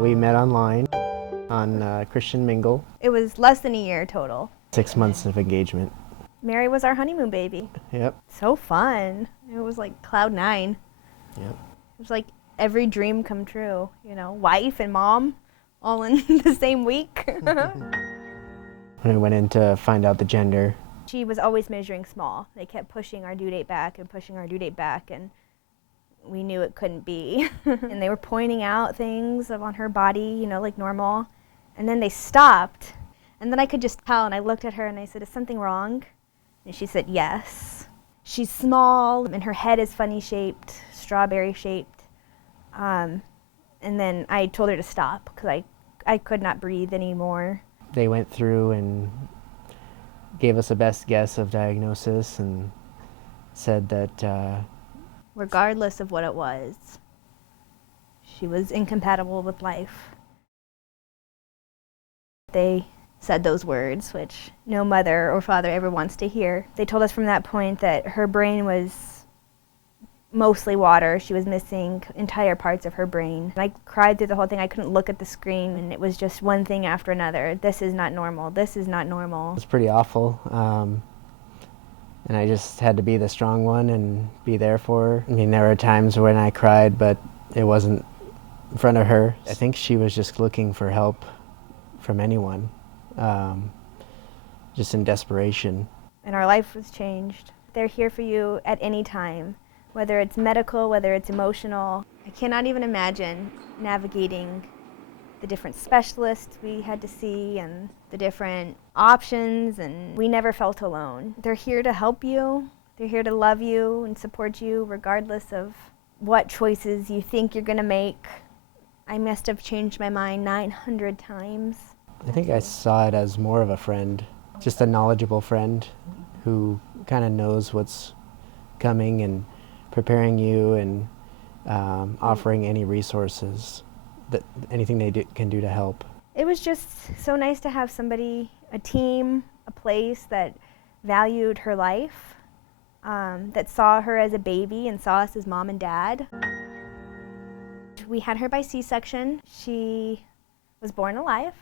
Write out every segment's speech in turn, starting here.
We met online on Christian Mingle. It was less than a year total. 6 months of engagement. Mary was our honeymoon baby. Yep. So fun. It was like cloud nine. Yep. It was like every dream come true, you know, wife and mom all in the same week. When we went in to find out the gender. She was always measuring small. They kept pushing our due date back and pushing our due date back, and we knew it couldn't be. And they were pointing out things on her body, you know, like normal. And then they stopped. And then I could just tell, and I looked at her and I said, "Is something wrong?" And she said, "Yes." She's small, and her head is funny shaped, strawberry shaped. And then I told her to stop because I could not breathe anymore. They went through and gave us a best guess of diagnosis and said that regardless of what it was, she was incompatible with life. They said those words, which no mother or father ever wants to hear. They told us from that point that her brain was mostly water. She was missing entire parts of her brain. I cried through the whole thing. I couldn't look at the screen, and it was just one thing after another. This is not normal. This is not normal. it was pretty awful. And I just had to be the strong one and be there for her. I mean, there were times when I cried, but it wasn't in front of her. I think she was just looking for help from anyone, just in desperation. And our life was changed. They're here for you at any time, whether it's medical, whether it's emotional. I cannot even imagine navigating the different specialists we had to see and the different options, and we never felt alone. They're here to help you. They're here to love you and support you regardless of what choices you think you're gonna make. I must have changed my mind 900 times. I think I saw it as more of a friend, just a knowledgeable friend who kind of knows what's coming and preparing you and offering any resources, that anything they can do to help. It was just so nice to have somebody, a team, a place that valued her life, that saw her as a baby and saw us as mom and dad. We had her by C-section. She was born alive,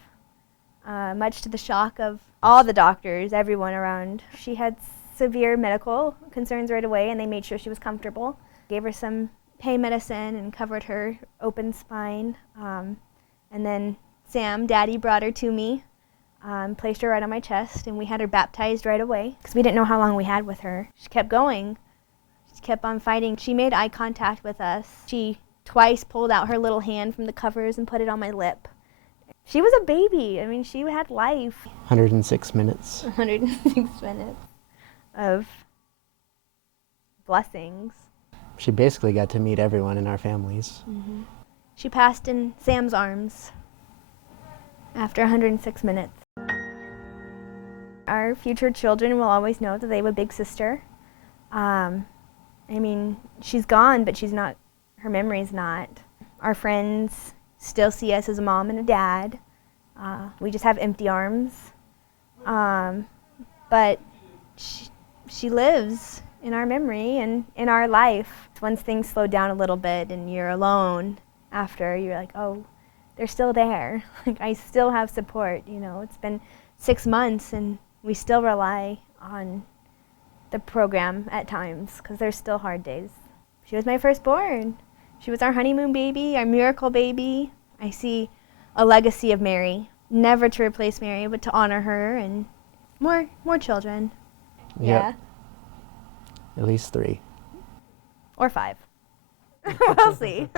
much to the shock of all the doctors, everyone around. She had severe medical concerns right away, and they made sure she was comfortable. Gave her some pain medicine and covered her open spine. And then Sam, Daddy, brought her to me, placed her right on my chest, and we had her baptized right away because we didn't know how long we had with her. She kept going. She kept on fighting. She made eye contact with us. She twice pulled out her little hand from the covers and put it on my lip. She was a baby. I mean, she had life. 106 minutes. 106 minutes of blessings. She basically got to meet everyone in our families. Mm-hmm. She passed in Sam's arms after 106 minutes. Our future children will always know that they have a big sister. I mean, she's gone, but she's not, her memory's not. Our friends still see us as a mom and a dad. We just have empty arms. But she lives in our memory and in our life. Once things slow down a little bit and you're alone after, you're like, oh, they're still there. Like, I still have support, you know. It's been 6 months and we still rely on the program at times because there's still hard days. She was my firstborn. She was our honeymoon baby, our miracle baby. I see a legacy of Mary, never to replace Mary, but to honor her and more children. Yep. Yeah. At least 3. Or 5. We'll see.